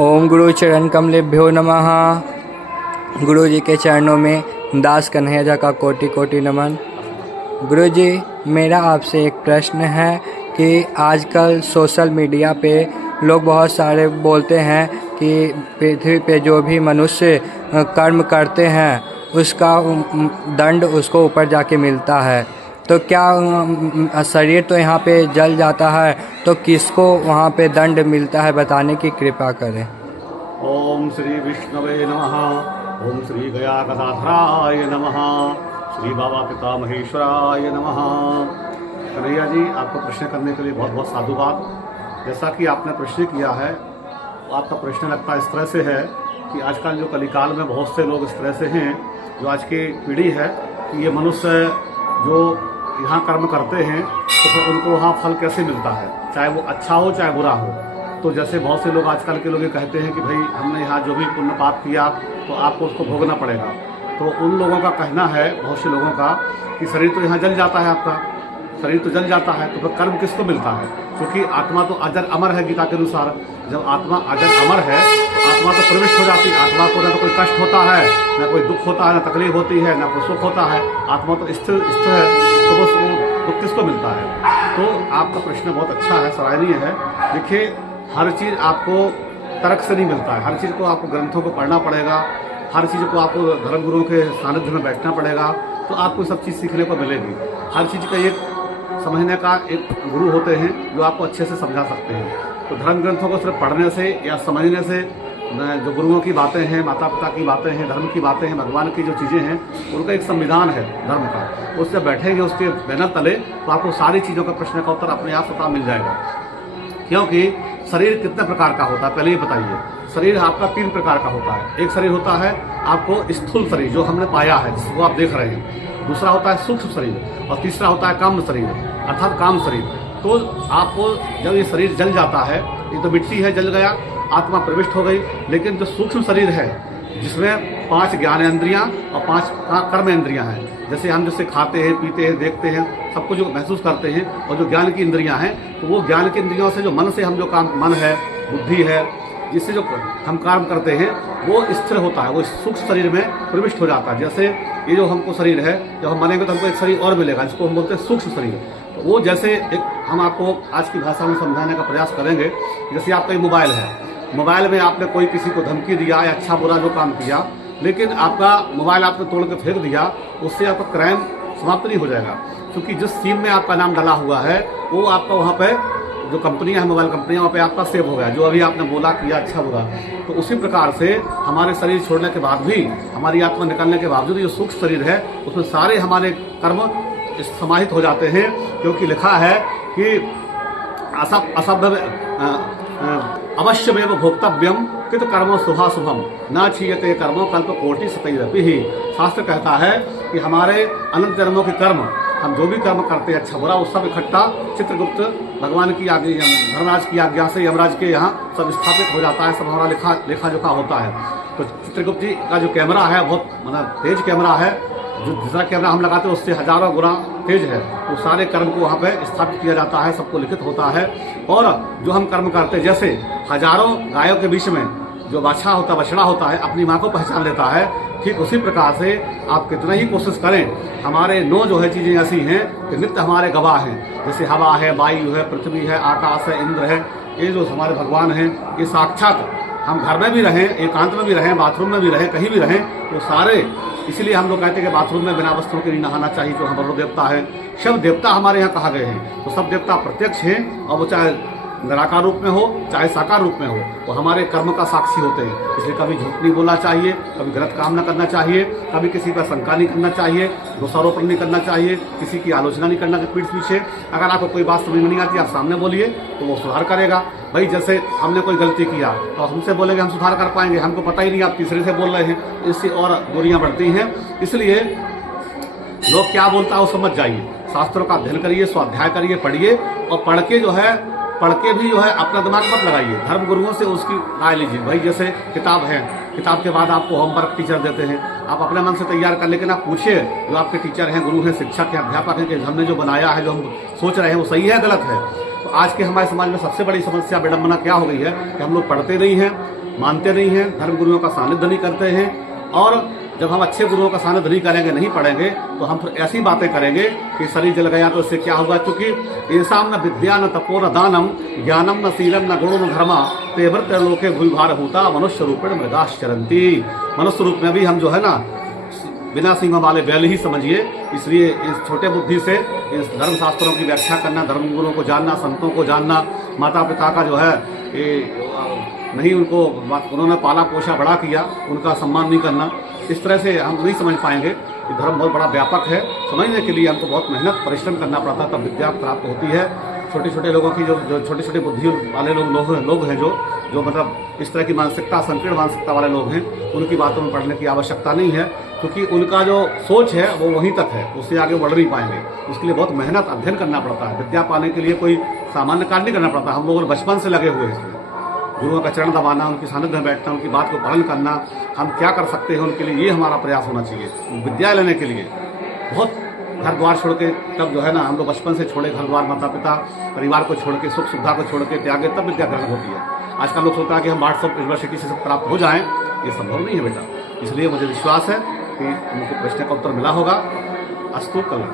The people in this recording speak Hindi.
ओम गुरु चरण कमलेभ्यो नमः। गुरु जी के चरणों में दास कन्हैया का कोटि कोटि नमन। गुरु जी, मेरा आपसे एक प्रश्न है कि आजकल सोशल मीडिया पे लोग बहुत सारे बोलते हैं कि पृथ्वी पे जो भी मनुष्य कर्म करते हैं उसका दंड उसको ऊपर जाके मिलता है। तो क्या शरीर तो यहाँ पे जल जाता है, तो किसको वहाँ पे दंड मिलता है, बताने की कृपा करें। ओम श्री विष्णवे नमः। ओम श्री गया गदाधराय नमः। श्री बाबा पिता महेश्वराय नमः। कन्हैया जी, आपको प्रश्न करने के लिए बहुत बहुत साधुवाद। जैसा कि आपने प्रश्न किया है, आपका प्रश्न लगता इस तरह से है कि आजकल जो कलिकाल में बहुत से लोग इस तरह से हैं, जो आज की पीढ़ी है, कि ये मनुष्य जो यहाँ कर्म करते हैं तो फिर उनको वहाँ फल कैसे मिलता है, चाहे वो अच्छा हो चाहे बुरा हो। तो जैसे बहुत से लोग आजकल के लोग ये कहते हैं कि भाई हमने यहाँ जो भी पुण्य पाप किया तो आपको उसको भोगना पड़ेगा। तो उन लोगों का कहना है, बहुत से लोगों का, कि शरीर तो यहाँ जल जाता है, आपका शरीर तो जल जाता है, तो फिर कर्म किसको मिलता है? क्योंकि आत्मा तो अजर अमर है। गीता के अनुसार जब आत्मा अजर अमर है तो आत्मा तो प्रविष्ट हो जाती है। आत्मा को ना तो कोई कष्ट होता है, ना कोई दुख होता है, ना तकलीफ होती है, ना कोई सुख होता है। आत्मा तो स्थिर है, तो बस वो दुख किसको मिलता है? तो आपका प्रश्न बहुत अच्छा है, सराहनीय है। देखिए, हर चीज़ आपको तर्क से नहीं मिलता है। हर चीज़ को आपको ग्रंथों को पढ़ना पड़ेगा, हर चीज़ को आपको धर्म गुरुओं के सानिध्य में बैठना पड़ेगा, तो आपको सब चीज़ सीखने को मिलेगी। हर चीज़ का एक समझने का एक गुरु होते हैं जो आपको अच्छे से समझा सकते हैं। तो धर्म ग्रंथों को सिर्फ पढ़ने से या समझने से, जो गुरुओं की बातें हैं, माता पिता की बातें हैं, धर्म की बातें हैं, भगवान की जो चीज़ें हैं, उनका एक संविधान है धर्म का। उससे बैठेंगे, उसके बैनर तले, तो आपको सारी चीज़ों का प्रश्न का उत्तर अपने आप पता मिल जाएगा। क्योंकि शरीर कितने प्रकार का होता है, पहले ये बताइए। शरीर आपका 3 प्रकार का होता है। एक शरीर होता है आपको स्थूल शरीर, जो हमने पाया है, जिसको आप देख रहे हैं। दूसरा होता है सूक्ष्म शरीर, और तीसरा होता है काम शरीर, अर्थात काम शरीर। तो आपको जब ये शरीर जल जाता है, ये तो मिट्टी है, जल गया, आत्मा प्रविष्ट हो गई। लेकिन जो सूक्ष्म शरीर है, जिसमें 5 ज्ञानेंद्रियां और 5 कर्मेंद्रियां हैं, जैसे हम जैसे खाते हैं, पीते हैं, देखते हैं, सब कुछ जो महसूस करते हैं, और जो ज्ञान की इंद्रियां हैं, तो वो ज्ञान की इंद्रियों से जो मन से हम जो काम, मन है, बुद्धि है, जिससे जो हम काम करते हैं, वो स्थिर होता है, वो सूक्ष्म शरीर में प्रविष्ट हो जाता है। जैसे ये जो हमको शरीर है, जब हम मरेंगे तो हमको एक शरीर और मिलेगा, जिसको हम बोलते हैं सूक्ष्म शरीर। तो वो जैसे एक, हम आपको आज की भाषा में समझाने का प्रयास करेंगे। जैसे आपका ये मोबाइल है, मोबाइल में आपने कोई किसी को धमकी दिया या अच्छा बुरा जो काम किया, लेकिन आपका मोबाइल आपने तोड़ के फेंक दिया, उससे आपका क्राइम समाप्त नहीं हो जाएगा। क्योंकि जिस सिम में आपका नाम डला हुआ है, वो आपका वहाँ पे जो कंपनियां हैं, मोबाइल कंपनियां, वहाँ पे आपका सेव हो गया, जो अभी आपने बोला किया अच्छा बुरा। तो उसी प्रकार से हमारे शरीर छोड़ने के बाद भी, हमारी आत्मा निकलने के बावजूद, जो सूक्ष्म शरीर है, उसमें सारे हमारे कर्म समाहित हो जाते हैं। क्योंकि लिखा है कि अवश्यमेव भोक्तव्यम कित कर्मो शुभाशुभम न क्षीयते कर्मो कल्प कोटि शतैरपि। शास्त्र कहता है कि हमारे अनंत जन्मों के कर्म, हम जो भी कर्म करते हैं, अच्छा बुरा, वो सब इकट्ठा चित्रगुप्त भगवान की आज्ञा, धर्मराज की आज्ञा से यमराज के यहाँ सब स्थापित हो जाता है, सब हमारा लेखा जोखा होता है। तो चित्रगुप्त जी का जो कैमरा है, बहुत मतलब तेज कैमरा है, जो दूसरा कैमरा हम लगाते हैं उससे हजारों गुना तेज है। वो सारे कर्म को वहाँ पे स्थापित किया जाता है, सबको लिखित होता है। और जो हम कर्म करते हैं, जैसे हजारों गायों के बीच में जो बछड़ा होता है, अपनी माँ को पहचान लेता है, ठीक उसी प्रकार से आप कितना ही कोशिश करें, हमारे 9 जो है चीज़ें ऐसी हैं कि नित्य हमारे गवाह हैं। जैसे हवा है, वायु है, पृथ्वी है, आकाश है, इंद्र है, ये जो हमारे भगवान हैं, ये साक्षात, हम घर में भी रहें, एकांत में भी रहें, बाथरूम में भी रहें, कहीं भी रहें, वो सारे, इसलिए हम लोग कहते हैं कि बाथरूम में बिना वस्त्रों के नहीं नहाना चाहिए। जो हमारे देवता है, सब देवता हमारे यहाँ कहा गए हैं। तो सब देवता प्रत्यक्ष हैं, और वो चाहे निराकार रूप में हो चाहे साकार रूप में हो, वो हमारे कर्म का साक्षी होते हैं। इसलिए कभी झूठ नहीं बोलना चाहिए, कभी गलत काम न करना चाहिए, कभी किसी पर शंका नहीं करना चाहिए, दोषारोपण नहीं करना चाहिए, किसी की आलोचना नहीं करना पीठ पीछे। अगर आपको कोई बात समझ में नहीं आती, आप सामने बोलिए, तो वो सुधार करेगा। भाई जैसे हमने कोई गलती किया तो हमसे बोलेंगे, हम सुधार कर पाएंगे, हमको पता ही नहीं, आप तीसरे से बोल रहे हैं, इससे और दूरियां बढ़ती हैं। इसलिए लोग क्या बोलता है वो समझ जाइए, शास्त्रों का अध्ययन करिए, स्वाध्याय करिए, पढ़िए, और पढ़ के भी जो है अपना दिमाग मत लगाइए, धर्म गुरुओं से उसकी राय लीजिए। भाई जैसे किताब है, किताब के बाद आपको होमवर्क टीचर देते हैं, आप अपने मन से तैयार कर, लेकिन आप पूछिए जो आपके टीचर हैं, गुरु हैं, शिक्षक हैं, अध्यापक हैं, कि हमने जो बनाया है, जो हम सोच रहे हैं, वो सही है गलत है। तो आज के हमारे समाज में सबसे बड़ी समस्या, विडंबना क्या हो गई है कि हम लोग पढ़ते नहीं हैं, मानते नहीं हैं, धर्म गुरुओं का सानिध्य नहीं करते हैं। और जब हम अच्छे गुरुओं का सानिध्य नहीं करेंगे, नहीं पढ़ेंगे, तो हम फिर ऐसी बातें करेंगे कि शरीर जल गया तो इससे क्या होगा। क्योंकि येषाम न विद्या न तपो न दानम ज्ञानम न शीलम न गुणो न धर्मा तेवर त्रैलोके भूभार होता मनुष्य रूपेण मृगाश्चरंती। मनुष्य रूप में भी हम जो है ना बिना सींगों वाले बैल ही समझिए। इसलिए इस छोटे बुद्धि से इस धर्म शास्त्रों की व्याख्या करना, धर्म गुरुओं को जानना, संतों को जानना, माता पिता का जो है ये नहीं उनको उन्होंने पाला पोषा बड़ा किया, उनका सम्मान नहीं करना, इस तरह से हम नहीं समझ पाएंगे कि धर्म बहुत बड़ा व्यापक है। समझने के लिए हमको बहुत मेहनत परिश्रम करना पड़ता है, तब विद्या प्राप्त होती है। छोटे छोटे लोगों की जो छोटी छोटी बुद्धि वाले लोग हैं जो मतलब इस तरह की मानसिकता, संकीर्ण मानसिकता वाले लोग हैं, उनकी बातों में पढ़ने की आवश्यकता नहीं है। क्योंकि उनका जो सोच है वो वहीं तक है, उससे आगे बढ़ नहीं पाएंगे। उसके लिए बहुत मेहनत अध्ययन करना पड़ता है। विद्या पाने के लिए कोई सामान्य कार्य नहीं करना पड़ता। हम लोग बचपन से लगे हुए हैं इसमें, गुरुओं का चरण दबाना, उनकी सानिध्य में बैठना, उनकी बात को पालन करना, हम क्या कर सकते हैं उनके लिए, ये हमारा प्रयास होना चाहिए। विद्या लेने के लिए बहुत घर द्वार छोड़ के, तब जो है ना हम लोग बचपन से छोड़े घर द्वार, माता पिता परिवार को छोड़ के, सुख सुविधा को छोड़ के त्यागे, तब विद्या ग्रहण होती है। आजकल लोग सोचता है कि हम व्हाट्सएप यूनिवर्सिटी से सब प्राप्त हो जाएं, ये संभव नहीं है बेटा। इसलिए मुझे विश्वास है कि उनको प्रश्न का उत्तर मिला होगा। अस्तु कल।